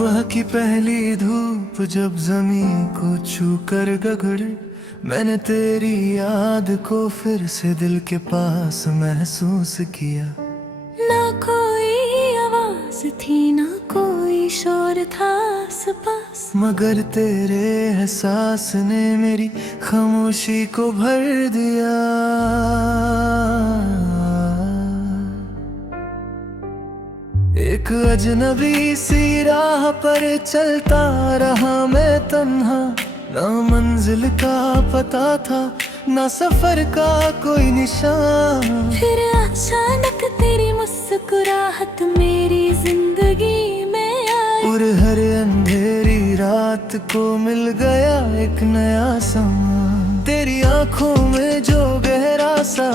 सुबह की पहली धूप जब जमीन को छू कर गगड़े, मैंने तेरी याद को फिर से दिल के पास महसूस किया। ना कोई आवाज थी ना कोई शोर था आसपास, मगर तेरे एहसास ने मेरी खामोशी को भर दिया। एक अजनबी सी राह पर चलता रहा मैं तन्हा, ना मंजिल का पता था ना सफर का कोई निशान। फिर अचानक तेरी मुस्कुराहट मेरी जिंदगी में आई, और हर अंधेरी रात को मिल गया एक नया समा। तेरी आंखों में जो गहरा सा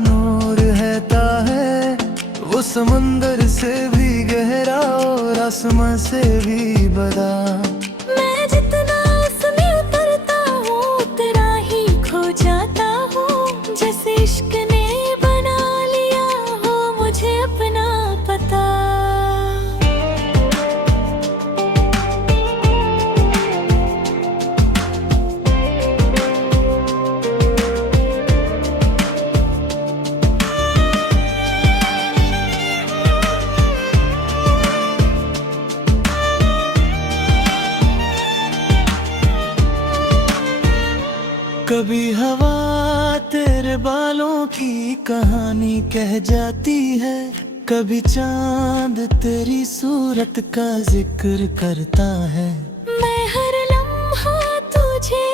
नूर रहता है, वो समंदर से भी गहरा और आसमां से भी बड़ा। मैं जितना उसमें उतरता हूँ उतना ही खो जाता हूँ, जैसे इश्क ने बना लिया हो मुझे अपना पता। कभी हवा तेरे बालों की कहानी कह जाती है, कभी चांद तेरी सूरत का जिक्र करता है। मैं हर लम्हा तुझे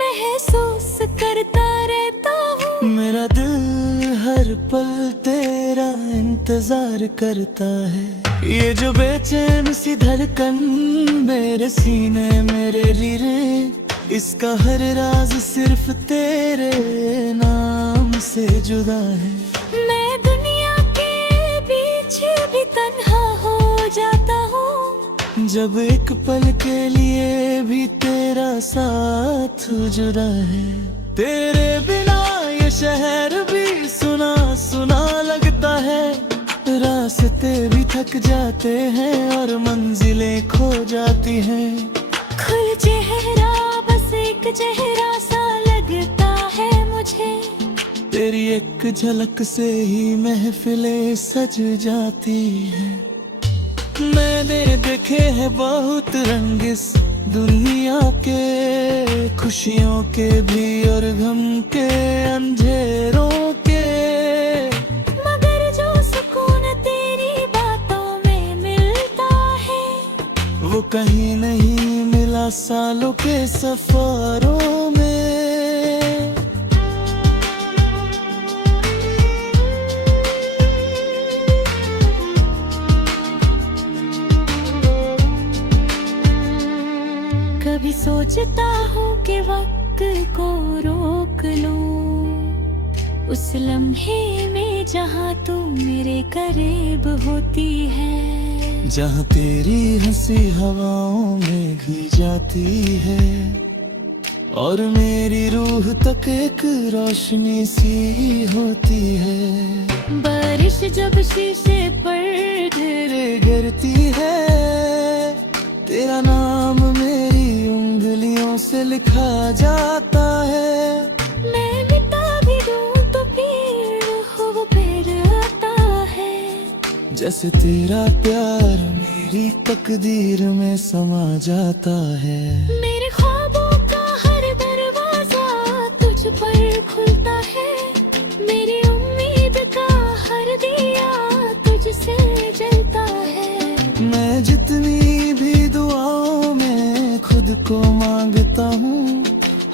महसूस करता रहता हूँ, मेरा दिल हर पल तेरा इंतजार करता है। ये जो बेचैन सी धड़कन मेरे सीने मेरे रीरे, इसका हर राज सिर्फ तेरे नाम से जुदा है। मैं दुनिया के बीच भी तन्हा हो जाता हूँ, जब एक पल के लिए भी तेरा साथ जुड़ा है। तेरे बिना ये शहर भी सुना सुना लगता है, रास्ते भी थक जाते हैं और मंजिलें खो जाती हैं। खुद चेहरा बस एक चेहरा सा लगता है मुझे, तेरी एक झलक से ही महफिलें सज जाती हैं। मैंने देखे हैं बहुत रंग इस दुनिया के, खुशियों के भी और गम के अंधेरों के, मगर जो सुकून तेरी बातों में मिलता है, वो कहीं नहीं मिला सालों के सफरों में। कभी सोचता हूँ कि वक्त को रोक लूं, उस लम्हे में जहाँ तू मेरे करीब होती है, जहाँ तेरी हंसी हवाओं में घी जाती है, और मेरी रूह तक एक रोशनी सी होती है। बारिश जब शीशे पर तेरे गिरती है, तेरा नाम मेरी उंगलियों से लिखा जाता है। मैं मिटा भी दूं तो फिर वो फिर आता है, जैसे तेरा प्यार मेरी तकदीर में समा जाता है। मेरे ख्वाबों का हर दरवाजा तुझ पर खुलता है, मेरी उम्मीद का हर दिया तुझसे जलता है। मैं जितनी भी दुआओं में खुद को मांगता हूँ,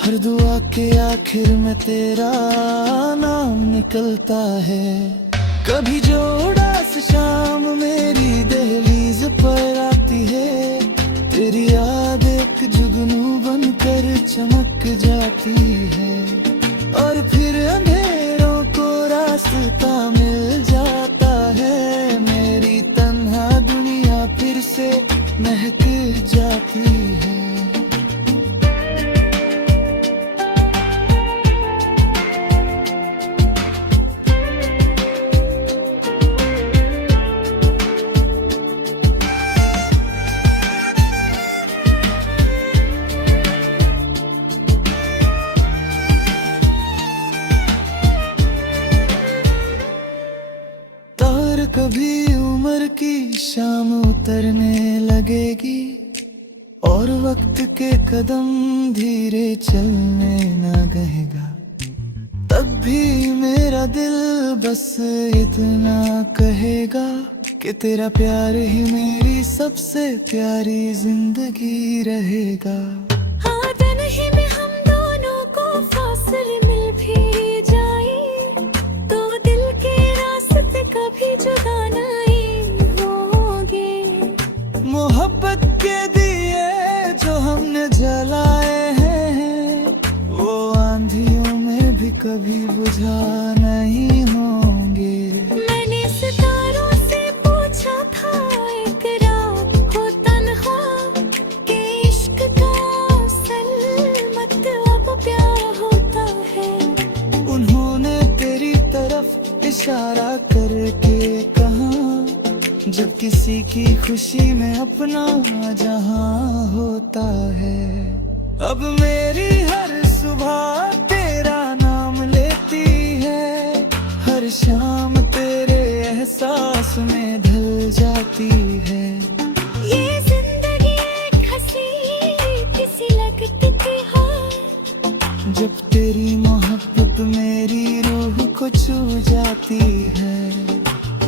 हर दुआ के आखिर में तेरा नाम निकलता है। कभी जो उदास शाम मेरी दहलीज पर आती है, तेरी याद एक जुगनू बनकर चमक जाती है, और फिर अंधेरों को रास्ता मिल जाता है। मेरी तन्हा दुनिया फिर से महक जाती है। की शाम उतरने लगेगी और वक्त के कदम धीरे चलने न गहेगा, तब भी मेरा दिल बस इतना कहेगा कि तेरा प्यार ही मेरी सबसे प्यारी जिंदगी रहेगा। हाँ, दिन ही में हम दोनों को फासले मिल भी जाए तो दिल के रास्ते कभी जुदा नहीं होंगे। मोहब्बत के दिए जो हमने जलाए हैं वो आंधियों में भी कभी बुझा नहीं होंगे। मैंने सितारों से पूछा था एक रात हो तन्हा कि इश्क का असल मतलब प्यार होता है। उन्होंने तेरी तरफ इशारा करके कहा, जब किसी की खुशी में अपना जहां होता है। अब मेरी हर सुबह तेरा नाम लेती है, हर शाम तेरे एहसास में ढल जाती है। ये जिंदगी एक हंसी किसी लगती थी हाँ, जब तेरी मोहब्बत मेरी रूह को छू जाती है।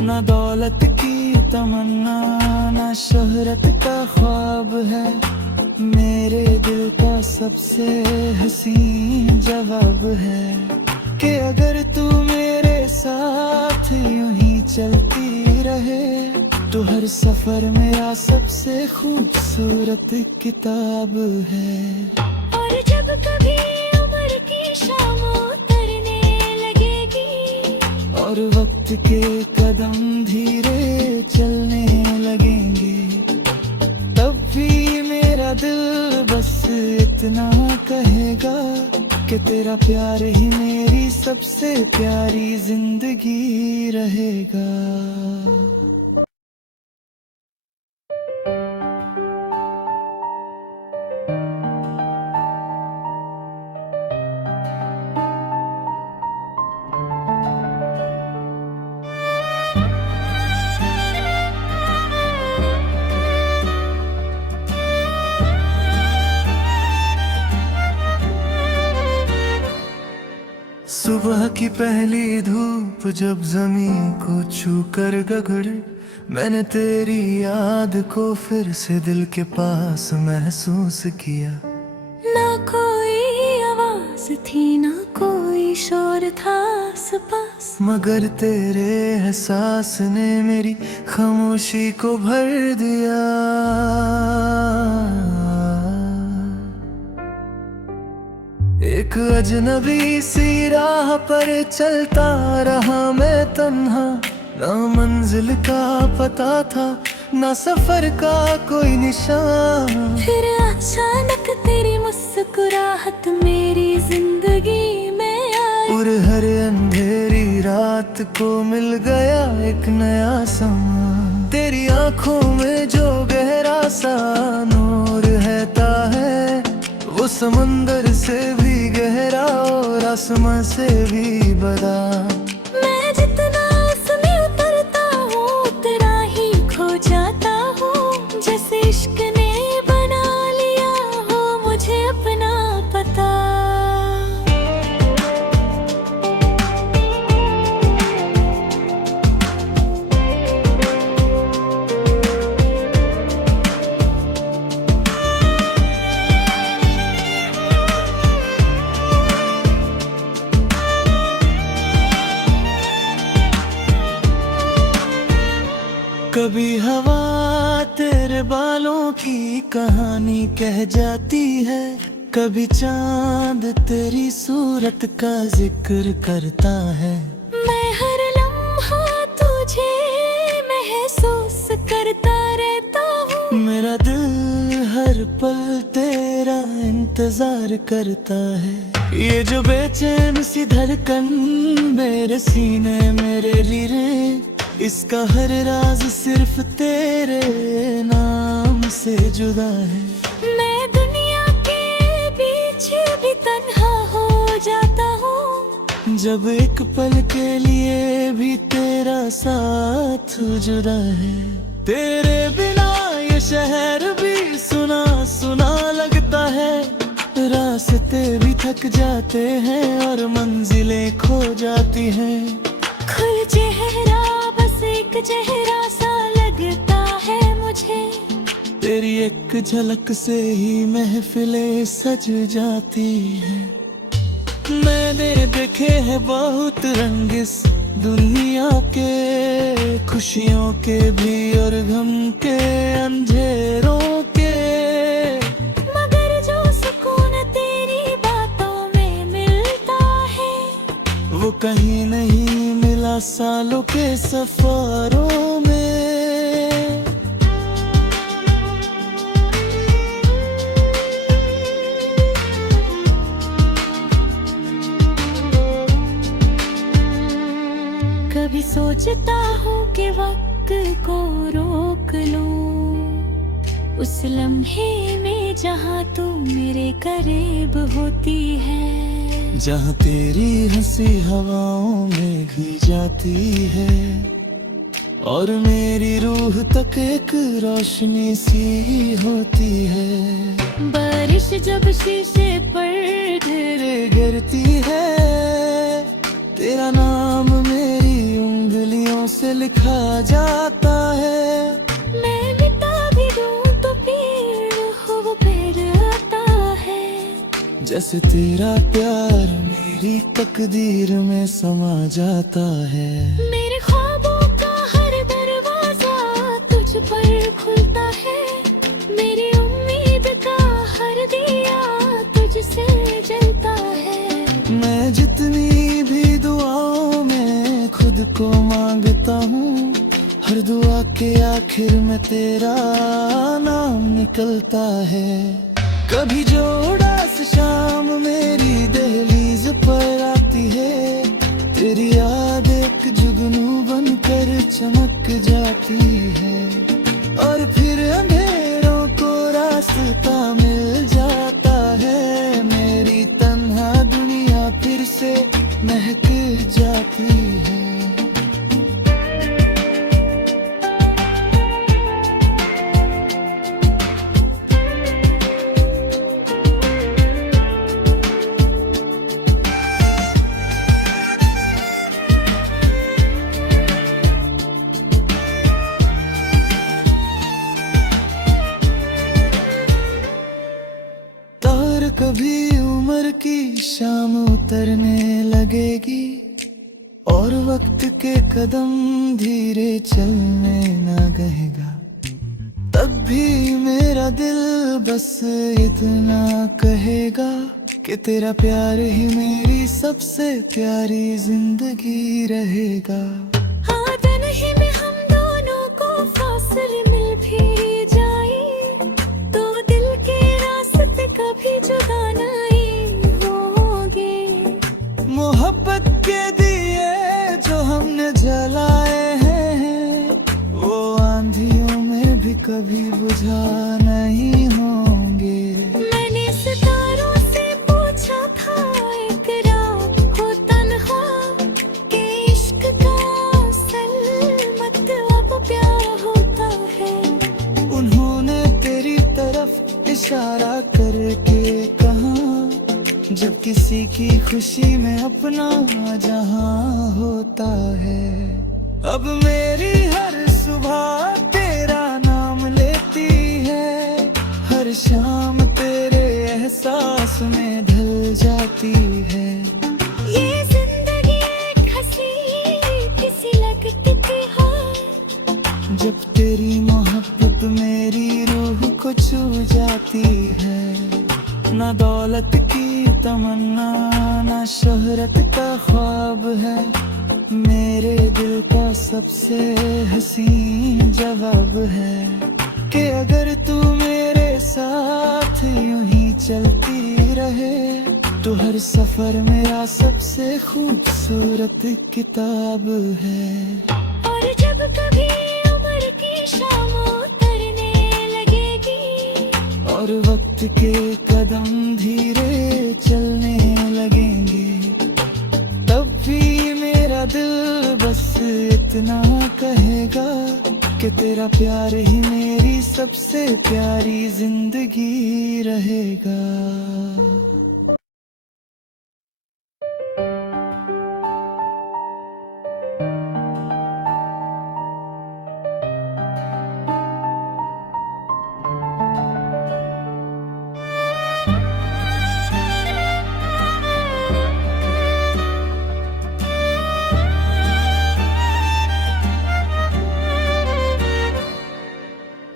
ना दौलत की तमन्ना ना शोहरत का ख्वाब है, मेरे दिल का सबसे हसीन जवाब है कि अगर तू मेरे साथ यूं ही चलती रहे तो हर सफर मेरा सबसे खूबसूरत किताब है। और जब कभी उम्र की शाम उतरने लगेगी और वक्त के कदम धीरे चलने लगेंगे, तब भी मेरा दिल बस इतना कहेगा कि तेरा प्यार ही मेरी सबसे प्यारी जिंदगी रहेगा। सुबह की पहली धूप जब जमीन को छू कर गगड़े, मैंने तेरी याद को फिर से दिल के पास महसूस किया। ना कोई आवाज थी ना कोई शोर था आसपास, मगर तेरे एहसास ने मेरी खामोशी को भर दिया। एक अजनबी सी राह पर चलता रहा मैं तन्हा, ना मंजिल का पता था ना सफर का कोई निशान। फिर अचानक तेरी मुस्कुराहट मेरी जिंदगी में आई और हर अंधेरी रात को मिल गया एक नया समा। तेरी आंखों में जो गहरा सा नूर रहता है वो समंदर से भी गहरा और आसमां से भी बड़ा। मैं जितना उसमें उतरता हूँ उतना ही खो जाता हूँ, जैसे इश्क ने बना लिया हो मुझे अपना पता। कभी हवा तेरे बालों की कहानी कह जाती है, कभी चांद तेरी सूरत का जिक्र करता है। मैं हर लम्हा तुझे महसूस करता रहता हूँ, मेरा दिल हर पल तेरा इंतजार करता है। ये जो बेचैन सी धड़कन मेरे सीने मेरे लीरे, इसका हर राज सिर्फ तेरे नाम से जुदा है। मैं दुनिया के बीच भी तन्हा हो जाता हूँ, जब एक पल के लिए भी तेरा साथ जुदा है। तेरे बिना ये शहर भी सुना सुना लगता है। रास्ते भी थक जाते हैं और मंजिलें खो जाती हैं। खुद चेहरा बस एक चेहरा सा लगता है मुझे। तेरी एक झलक से ही महफिलें सज जाती हैं। मैंने देखे हैं बहुत रंग इस दुनिया के, खुशियों के भी और गम के, अंधेरों के। मगर जो सुकून तेरी बातों में मिलता है, वो कहीं नहीं मिला सालों के सफरों में। कभी सोचता हूँ कि वक्त को रोक लूं, उस लम्हे में जहाँ तू मेरे करीब होती है। जहाँ तेरी हंसी हवाओं में घी जाती है और मेरी रूह तक एक रोशनी सी होती है। बारिश जब शीशे पर तेरे गिरती है, तेरा नाम मेरी उंगलियों से लिखा जाता है। मैं मिटा भी दूं तो पेड़ हो वो पेड़ आता है। जैसे तेरा प्यार मेरी तकदीर में समा जाता है। मेरे ख्वाबों का हर दरवाजा तुझ पर खुलता है। मेरी उम्मीद का हर दिया तुझसे जलता है। मैं जितनी भी दुआओं में खुद को मांगता हूँ, हर दुआ के आखिर में तेरा नाम निकलता है। कभी जो उदास शाम मेरी दहलीज पर आती है, तेरी याद एक जुगनू बनकर चमक जाती है। और फिर अंधेरों को रास्ता मिल जाता है। मेरी तन्हा दुनिया फिर से महक जाती है। तार कभी उम्र की शाम उतरने लगेगी और वक्त के कदम धीरे चलने ना कहेगा। तब भी मेरा दिल बस इतना कहेगा कि तेरा प्यार ही मेरी सबसे प्यारी जिंदगी रहेगा। हाँ तन्हे में हम दोनों को फासले मिल भी जाए तो दिल के रास्ते कभी जुदा नहीं होंगे। मोहब्बत के दिए जो हमने जलाए हैं, वो आंधियों में भी कभी बुझा नहीं होंगे। मैंने सितारों से पूछा था एक रात को तन्हा कि इश्क का असल मतलब प्यार होता है। उन्होंने तेरी तरफ इशारा करके कहा, जब किसी की खुशी में अपना जहां होता है। अब मेरी हर सुबह तेरा नाम लेती है, हर शाम तेरे एहसास में ढल जाती है। ये जिंदगी एक हंसी किसी लगती थी हाँ। जब तेरी मोहब्बत मेरी रूह को छू जाती है। ना दौलत की तमन्ना ना शोहरत का ख्वाब है, मेरे दिल का सबसे हसीन जवाब है कि अगर तू मेरे साथ यूं ही चलती रहे तो हर सफर मेरा सबसे खूबसूरत किताब है। और जब कभी उम्र की शाम उतरने लगेगी और वक्त के कदम धीरे चलने लगेंगे, तब भी मेरा दिल बस इतना कहेगा कि तेरा प्यार ही मेरी सबसे प्यारी जिंदगी रहेगा।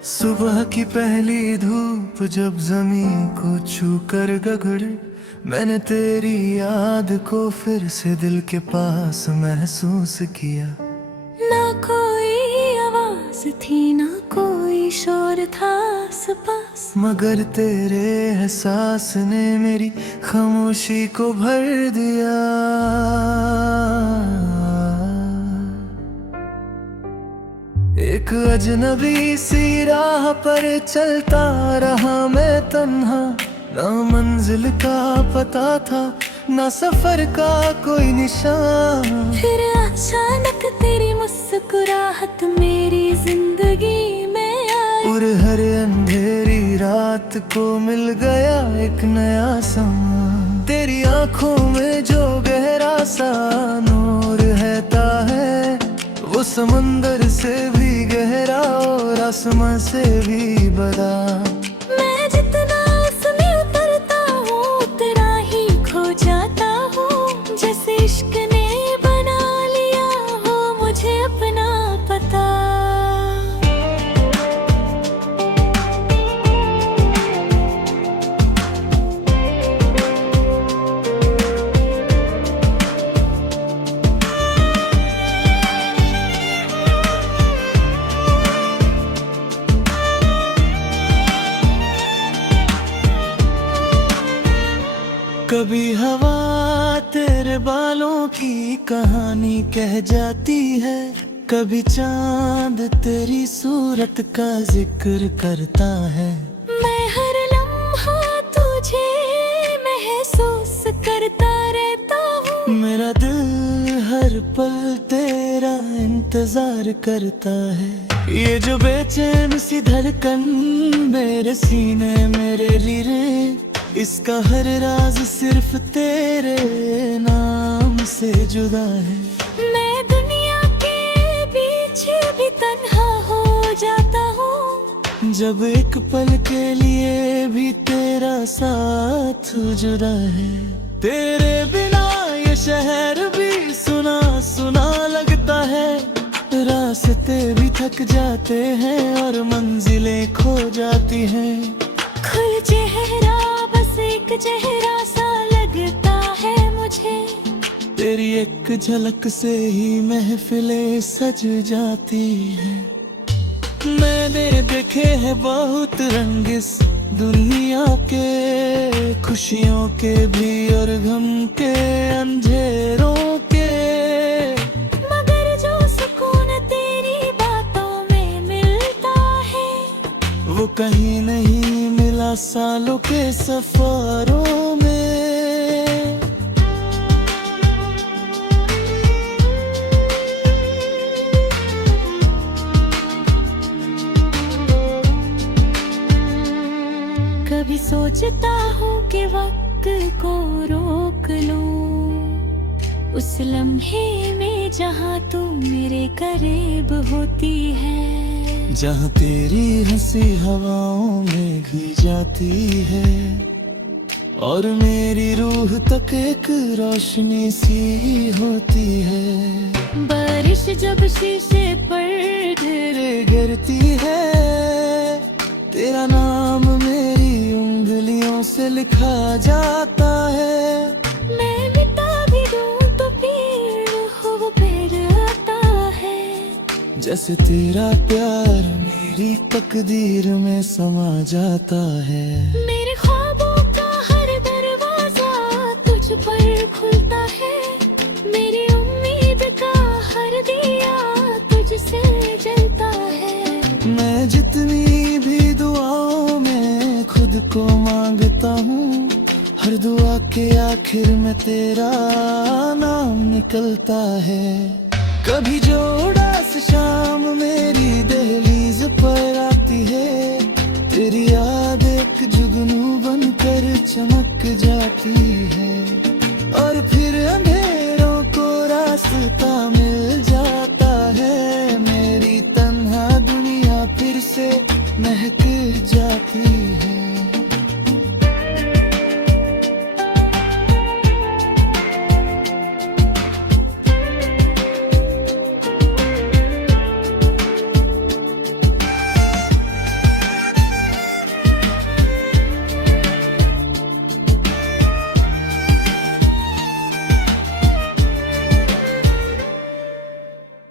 सुबह की पहली धूप जब जमीन को छू कर गगड़े, मैंने तेरी याद को फिर से दिल के पास महसूस किया। ना कोई आवाज थी ना कोई शोर था आसपास, मगर तेरे एहसास ने मेरी खामोशी को भर दिया। एक अजनबी सी राह पर चलता रहा मैं तन्हा, ना मंजिल का पता था ना सफर का कोई निशान। फिर अचानक तेरी मुस्कुराहट मेरी जिंदगी में आई, और हर अंधेरी रात को मिल गया एक नया समा। तेरी आंखों में जो गहरा सा नूर रहता है, वो समंदर से भी गहरा और आसमां से भी बड़ा। मैं जितना उसमें उतरता हूँ उतना ही खो जाता हूँ, जैसे इश्क ने बना लिया हो मुझे अपना पता। कभी हवा तेरे बालों की कहानी कह जाती है, कभी चांद तेरी सूरत का जिक्र करता है। मैं हर लम्हा तुझे महसूस करता रहता हूँ, मेरा दिल हर पल तेरा इंतजार करता है। ये जो बेचैन सी धड़कन मेरे सीने मेरे रीरे, इसका हर राज सिर्फ तेरे नाम से जुदा है। मैं दुनिया के बीच भी तन्हा हो जाता हूँ, जब एक पल के लिए भी तेरा साथ जुदा है। तेरे बिना ये शहर भी सुना सुना लगता है, रास्ते भी थक जाते हैं और मंजिलें खो जाती हैं। खुद चेहरा बस एक चेहरा सा लगता है मुझे, तेरी एक झलक से ही महफिलें सज जाती हैं। मैंने देखे हैं बहुत रंग इस दुनिया के, खुशियों के भी और गम के अंधेरों के, मगर जो सुकून तेरी बातों में मिलता है, वो कहीं नहीं मिला सालों के सफरों में। कभी सोचता हूँ कि वक्त को रोक लूं, उस लम्हे में जहाँ तू मेरे करीब होती है, जहाँ तेरी हंसी हवाओं में घुल जाती है, और मेरी रूह तक एक रोशनी सी होती है। बारिश जब शीशे पर तेरे गिरती है, तेरा नाम मेरी उंगलियों से लिखा जाता है। मैं मिटा भी दूं तो पेड़ हो वो पेड़ आता है, जैसे तेरा प्यार मेरी तकदीर में समा जाता है। मेरे ख्वाबों का हर दरवाजा तुझ पर खुलता है, मेरी उम्मीद का हर दिया तुझसे जलता है। मैं जितनी भी दुआओं में खुद को मांगता हूँ, हर दुआ के आखिर में तेरा नाम निकलता है। कभी जो उदास शाम मेरी दहलीज पर आती है, तेरी याद एक जुगनू बनकर चमक जाती है। और फिर अंधेरों को रास्ता मिल जाता है, मेरी तन्हा दुनिया फिर से महक जाती है।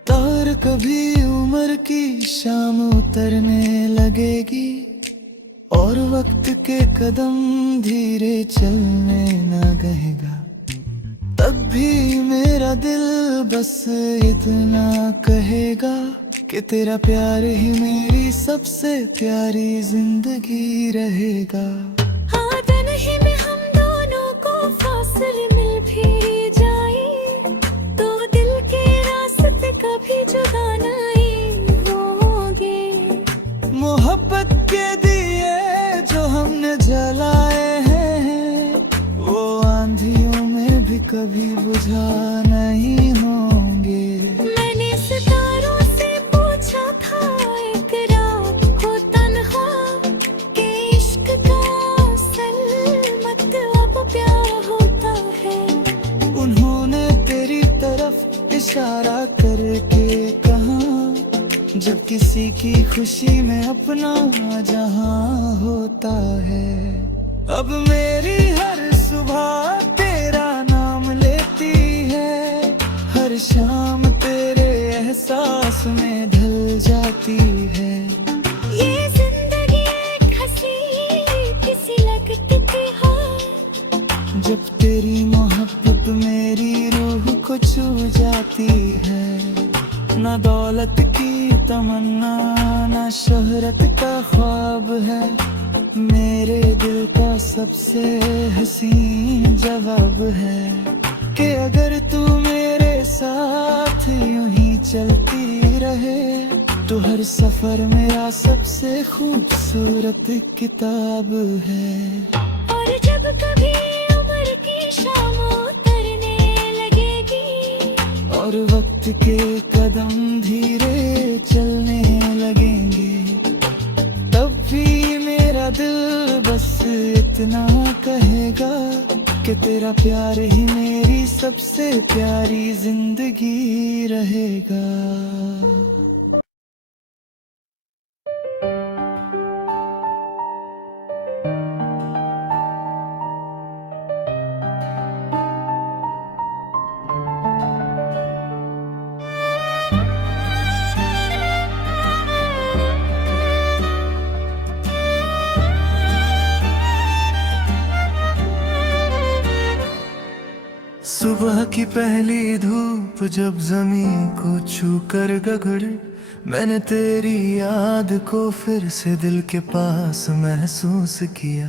तार कभी उम्र की शाम उतरने लगेगी, और वक्त के कदम धीरे चलने ना कहेगा। तब भी मेरा दिल बस इतना कहेगा कि तेरा प्यार ही मेरी सबसे प्यारी जिंदगी रहेगा। हाँ, तन्हे में हम दोनों को फासले मिल भी जाए, तो दिल के रास्ते कभी जुदा नहीं होंगे। मोहब्बत के दिए जो हमने जलाए हैं, वो आंधियों में भी कभी बुझा नहीं होंगे। मैंने सितारों से पूछा था एक रात को तन्हा, कि इश्क का असल मतलब प्यार होता है। उन्होंने तेरी तरफ इशारा करके कहा, जब किसी की खुशी में अपना जहां होता है। अब मेरी हर सुबह तेरा नाम लेती है, हर शाम तेरे एहसास में ढल जाती है। ये जिंदगी एक हंसी किसी लगती थी हाँ, जब तेरी मोहब्बत मेरी रूह को छू जाती है। न दौलत की तमन्ना, न शोहरत का ख्वाब है, मेरे दिल का सबसे हसीन जवाब है कि अगर तू मेरे साथ यूं ही चलती रहे, तो हर सफर मेरा सबसे खूबसूरत किताब है। और जब कभी उम्र की शाम उतरने लगेगी, और वक्त के कदम धीरे चलने लगेंगे, तब भी मेरा दिल बस इतना कहेगा कि तेरा प्यार ही मेरी सबसे प्यारी जिंदगी रहेगा। सुबह की पहली धूप जब जमीन को छू कर गगड़े, मैंने तेरी याद को फिर से दिल के पास महसूस किया।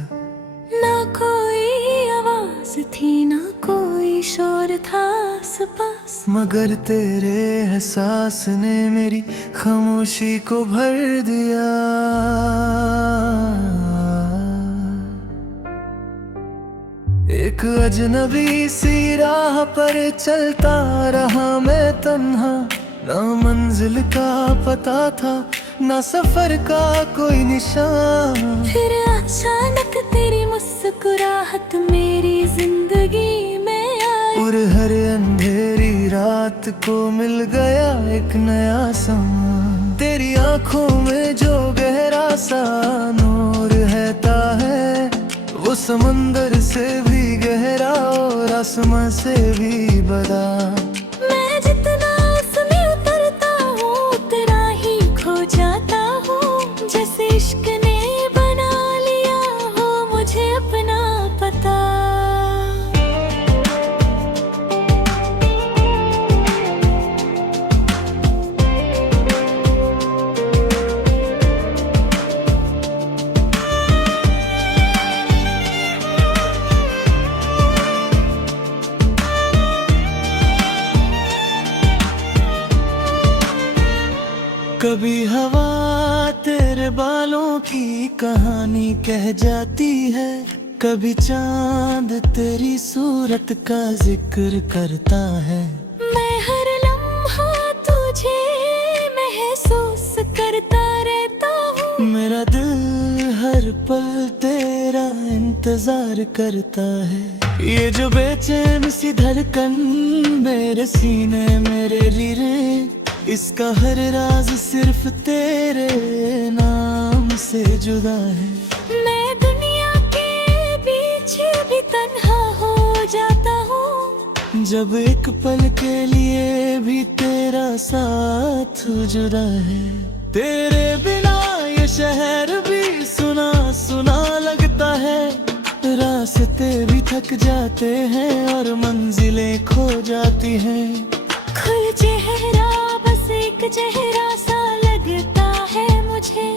ना कोई आवाज थी, ना कोई शोर था आसपास, मगर तेरे एहसास ने मेरी खामोशी को भर दिया। एक अजनबी सी राह पर चलता रहा मैं तन्हा, ना मंजिल का पता था, ना सफर का कोई निशान। फिर अचानक तेरी मुस्कुराहट मेरी जिंदगी में आई, और हर अंधेरी रात को मिल गया एक नया समा। तेरी आंखों में जो गहरा सा नूर रहता है, वो समंदर से भी गहरा और आसमां से भी बड़ा। मैं जितना उसमें उतरता हूँ उतना ही खो जाता हूँ, जैसे इश्क ने बना लिया हो मुझे अपना पता। कभी हवा तेरे बालों की कहानी कह जाती है, कभी चांद तेरी सूरत का जिक्र करता है। मैं हर लम्हा तुझे महसूस करता रहता हूँ, मेरा दिल हर पल तेरा इंतजार करता है। ये जो बेचैन सी धड़कन मेरे सीने मेरे रीरे, इसका हर राज सिर्फ तेरे नाम से जुदा है। मैं दुनिया के बीच भी तन्हा हो जाता हूँ, जब एक पल के लिए भी तेरा साथ जुदा है। तेरे बिना ये शहर भी सुना सुना लगता है, रास्ते भी थक जाते हैं और मंजिलें खो जाती हैं। खुद चेहरा बस एक चेहरा सा लगता है मुझे,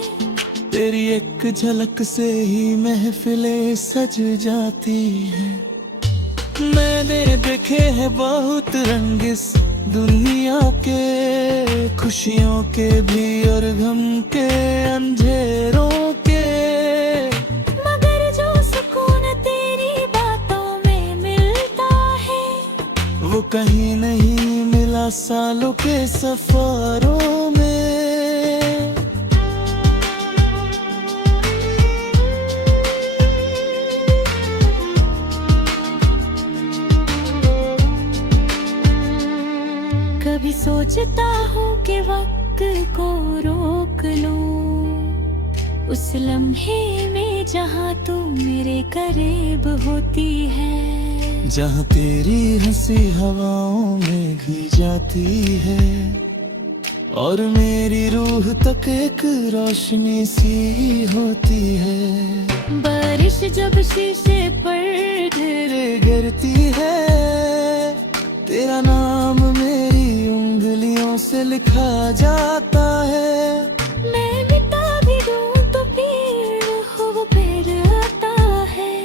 तेरी एक झलक से ही महफिलें सज जाती हैं। मैंने देखे हैं बहुत रंग इस दुनिया के, खुशियों के भी और गम के, अंधेरों के, मगर जो सुकून तेरी बातों में मिलता है, वो कहीं नहीं मिला सालों के सफरों में। कभी सोचता हूँ कि वक्त को रोक लूं, उस लम्हे में जहाँ तू मेरे करीब होती है, जहाँ तेरी हंसी हवाओं में घी जाती है और मेरी रूह तक एक रोशनी सी होती है। बारिश जब शीशे पर तेरे गिरती है, तेरा नाम मेरी उंगलियों से लिखा जाता है। मैं मिटा भी दूं तो फिर वो फिर आता है,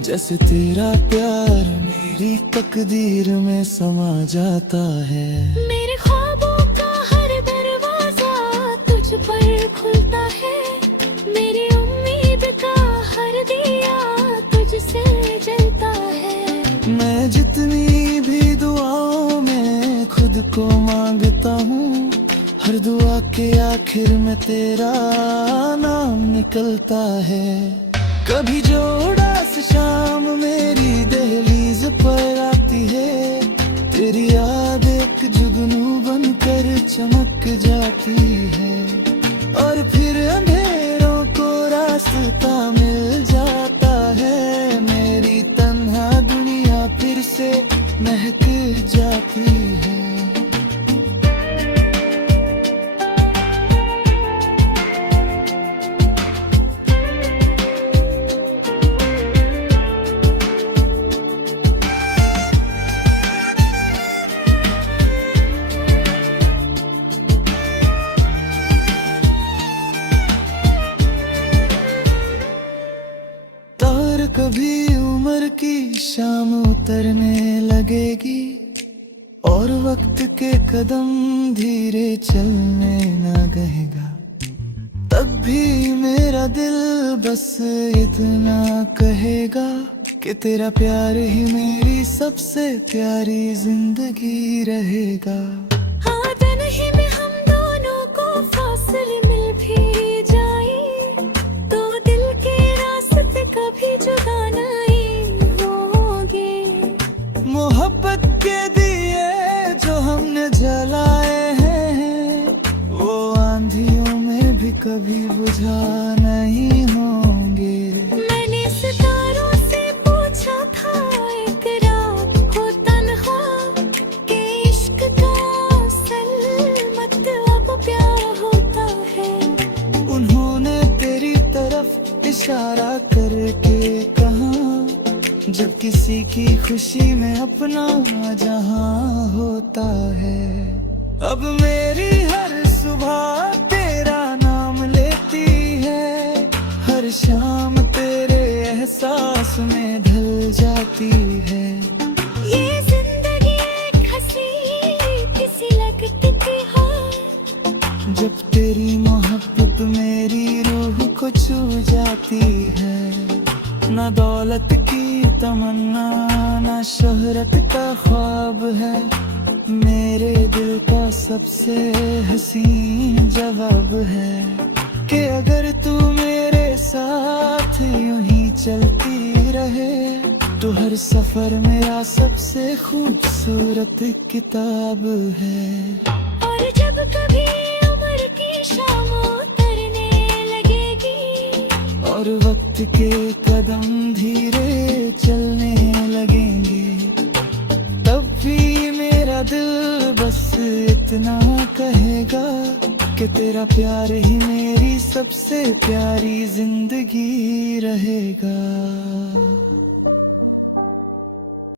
जैसे तेरा प्यार मेरी तकदीर में समा जाता है। मेरे ख्वाबों का हर दरवाजा तुझ पर खुलता है, मेरी उम्मीद का हर दिया तुझसे जलता है। मैं जितनी भी दुआओं में खुद को मांगता हूँ, हर दुआ के आखिर में तेरा नाम निकलता है। कभी जो उदास शाम मेरी दहलीज पर आती है, तेरी याद एक जुगनू बनकर चमक जाती है और फिर अंधेरों को रास्ता मिल जाता है। मेरी तन्हा दुनिया फिर से महक जाती है। कभी उम्र की शाम उतरने लगेगी और वक्त के कदम धीरे चलने ना गहेगा, तब भी मेरा दिल बस इतना कहेगा कि तेरा प्यार ही मेरी सबसे प्यारी जिंदगी रहेगा। आदन ही में हम दोनों को फासले मिल भी जाए, तो दिल के रास्ते कभी जुदा नहीं होंगे। मोहब्बत के दिए जो हमने जलाए हैं, वो आंधियों में भी कभी बुझा नहीं होंगे। मैंने सितारों से पूछा था एक रात को तन्हा, कि इश्क का असल मतलब प्यार होता है। उन्होंने तेरी तरफ इशारा करके कहा, जब किसी की खुशी में अपना जहां होता है। अब मेरी हर सुबह तेरा नाम लेती है, हर शाम तेरे एहसास में ढल जाती है। ये जिंदगी एक हंसी किसी लगती थी हो, जब तमन्ना ना शोहरत का ख्वाब है, मेरे दिल का सबसे हसीन जवाब है कि अगर तू मेरे साथ यूं ही चलती रहे तो हर सफर मेरा सबसे खूबसूरत किताब है। और जब कभी उम्र की शाम उतरने लगेगी और वक्त के कदम धीरे चलने लगेंगे, तब भी मेरा दिल बस इतना कहेगा कि तेरा प्यार ही मेरी सबसे प्यारी जिंदगी रहेगा।